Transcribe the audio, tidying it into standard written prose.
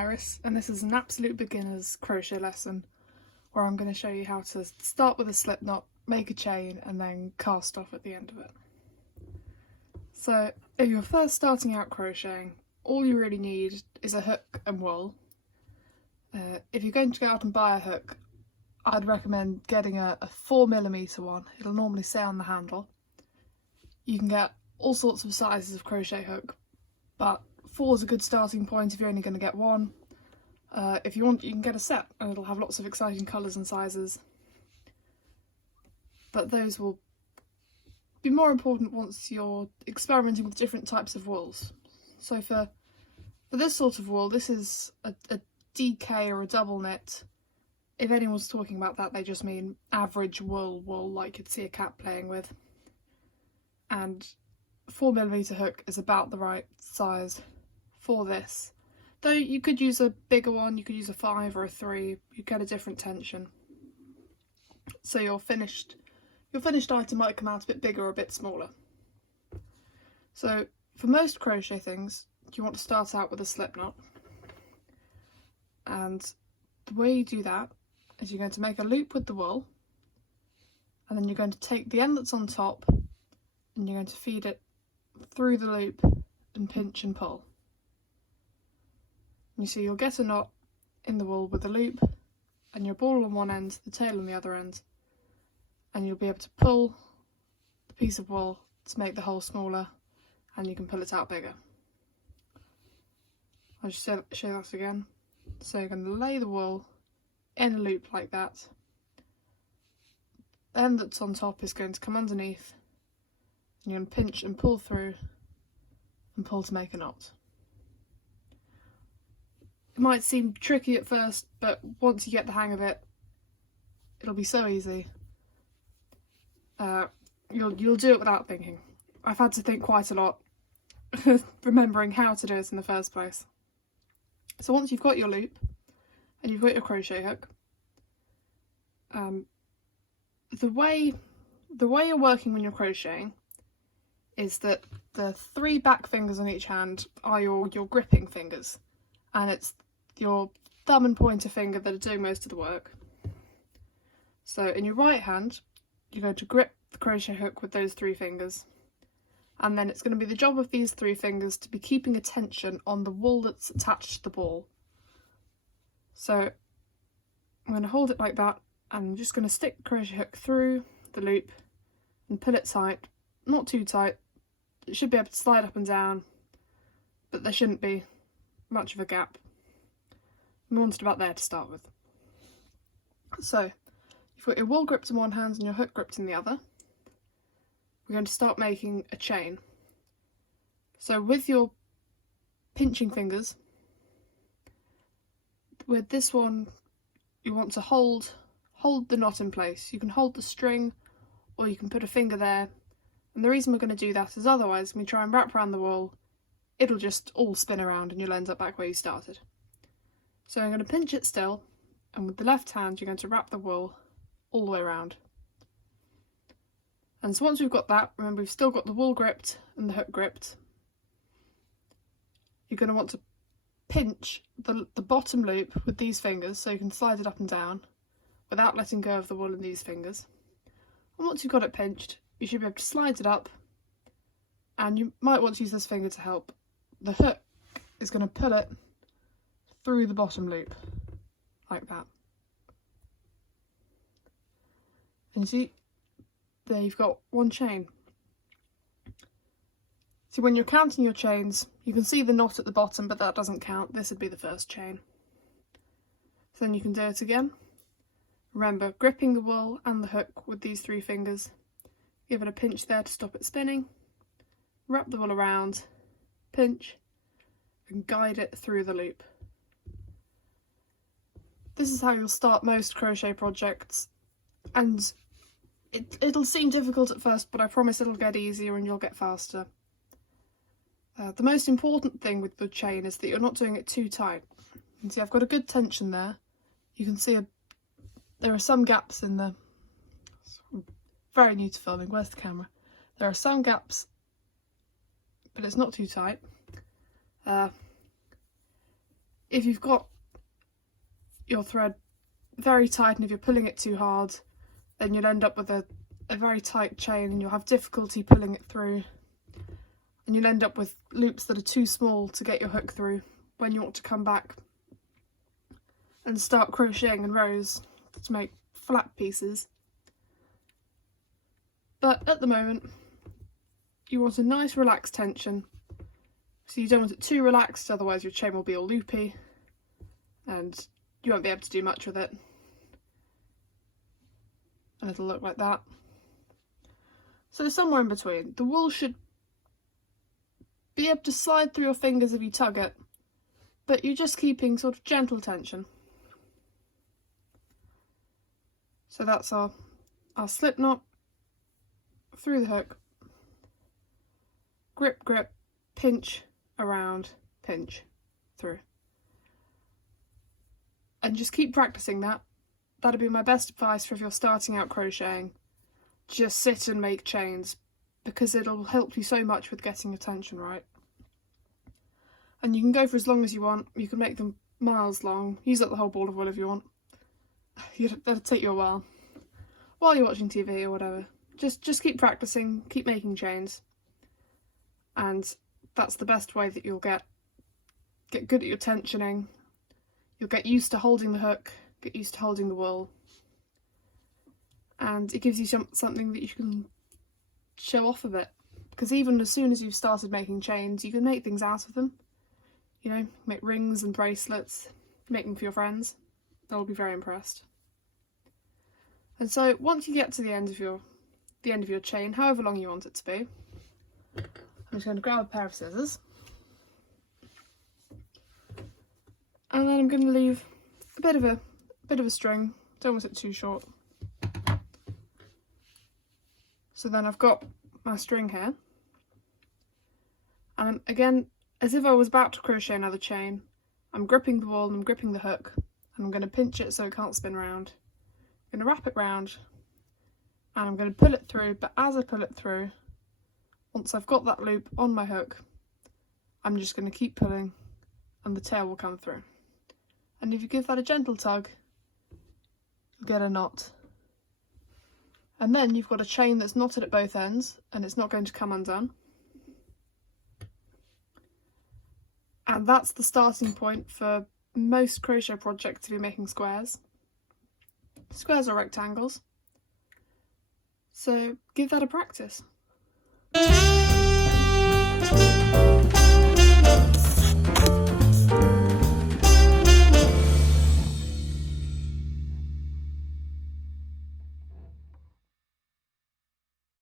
Iris, and this is an absolute beginner's crochet lesson where I'm going to show you how to start with a slip knot, make a chain, and then cast off at the end of it. So if you're first starting out crocheting, all you really need is a hook and wool. If you're going to go out and buy a hook, I'd recommend getting a 4mm one. It'll normally say on the handle. You can get all sorts of sizes of crochet hook, but 4 is a good starting point if you're only going to get one. If you want, you can get a set and it'll have lots of exciting colours and sizes. But those will be more important once you're experimenting with different types of wools. So for this sort of wool, this is a DK or a double knit. If anyone's talking about that, they just mean average wool like you'd see a cat playing with. And 4mm hook is about the right size for this. Though you could use a bigger one, you could use a 5 or a 3, you get a different tension. So your finished item might come out a bit bigger or a bit smaller. So for most crochet things, you want to start out with a slip knot. And the way you do that is you're going to make a loop with the wool, and then you're going to take the end that's on top and you're going to feed it through the loop and pinch and pull. And you see you'll get a knot in the wool with the loop and your ball on one end, the tail on the other end, and you'll be able to pull the piece of wool to make the hole smaller, and you can pull it out bigger. I'll just show that again. So you're going to lay the wool in a loop like that. The end that's on top is going to come underneath, and you're going to pinch and pull through and pull to make a knot. It might seem tricky at first, but once you get the hang of it, it'll be so easy. You'll do it without thinking. I've had to think quite a lot remembering how to do it in the first place. So once you've got your loop and you've got your crochet hook, the way you're working when you're crocheting is that the 3 back fingers on each hand are your gripping fingers, and it's your thumb and pointer finger that are doing most of the work. So in your right hand, you're going to grip the crochet hook with those 3 fingers, and then it's going to be the job of these 3 fingers to be keeping a tension on the wool that's attached to the ball. So I'm going to hold it like that, and I'm just going to stick the crochet hook through the loop and pull it tight, not too tight. It should be able to slide up and down, but there shouldn't be much of a gap. We want it about there to start with. So you've got your wool gripped in one hand and your hook gripped in the other. We're going to start making a chain. So with your pinching fingers, with this one you want to hold the knot in place. You can hold the string or you can put a finger there, and the reason we're going to do that is otherwise when we try and wrap around the wool, it'll just all spin around and you'll end up back where you started. So I'm going to pinch it still, and with the left hand you're going to wrap the wool all the way around. And so once we've got that, remember we've still got the wool gripped and the hook gripped, you're going to want to pinch the bottom loop with these fingers so you can slide it up and down without letting go of the wool in these fingers. And once you've got it pinched, you should be able to slide it up, and you might want to use this finger to help. The hook is going to pull it through the bottom loop like that. And you see, there you've got one chain. So when you're counting your chains, you can see the knot at the bottom, but that doesn't count. This would be the first chain. So then you can do it again. Remember, gripping the wool and the hook with these 3 fingers. Give it a pinch there to stop it spinning. Wrap the wool around, pinch, and guide it through the loop. This is how you'll start most crochet projects, and it'll seem difficult at first, but I promise it'll get easier and you'll get faster. The most important thing with the chain is that you're not doing it too tight. You can see I've got a good tension there. You can see there are some gaps in the... I'm very new to filming, where's the camera? There are some gaps, but it's not too tight. if you've got your thread very tight and if you're pulling it too hard, then you'll end up with a very tight chain and you'll have difficulty pulling it through, and you'll end up with loops that are too small to get your hook through when you want to come back and start crocheting in rows to make flat pieces. But at the moment you want a nice relaxed tension, so you don't want it too relaxed, otherwise your chain will be all loopy and you won't be able to do much with it. And it'll look like that. So somewhere in between. The wool should be able to slide through your fingers if you tug it, but you're just keeping sort of gentle tension. So that's our slip knot through the hook, grip, grip, pinch, around, pinch, through. And just keep practicing that. That'd be my best advice for if you're starting out crocheting. Just sit and make chains, because it'll help you so much with getting your tension right. And you can go for as long as you want. You can make them miles long. Use up the whole ball of wool if you want. That'll take you a while. While you're watching TV or whatever. Just keep practicing, keep making chains. And that's the best way that you'll get good at your tensioning. You'll get used to holding the hook, get used to holding the wool. And it gives you something that you can show off a bit. Because even as soon as you've started making chains, you can make things out of them. You know, make rings and bracelets, make them for your friends. They'll be very impressed. And so once you get to the end of your chain, however long you want it to be, I'm just going to grab a pair of scissors. And then I'm going to leave a bit of a string. Don't want it too short. So then I've got my string here. And again, as if I was about to crochet another chain, I'm gripping the wool and I'm gripping the hook, and I'm going to pinch it so it can't spin round. I'm going to wrap it round and I'm going to pull it through, but as I pull it through, once I've got that loop on my hook, I'm just going to keep pulling and the tail will come through. And if you give that a gentle tug, you'll get a knot. And then you've got a chain that's knotted at both ends and it's not going to come undone. And that's the starting point for most crochet projects if you're making squares. Squares or rectangles. So give that a practice.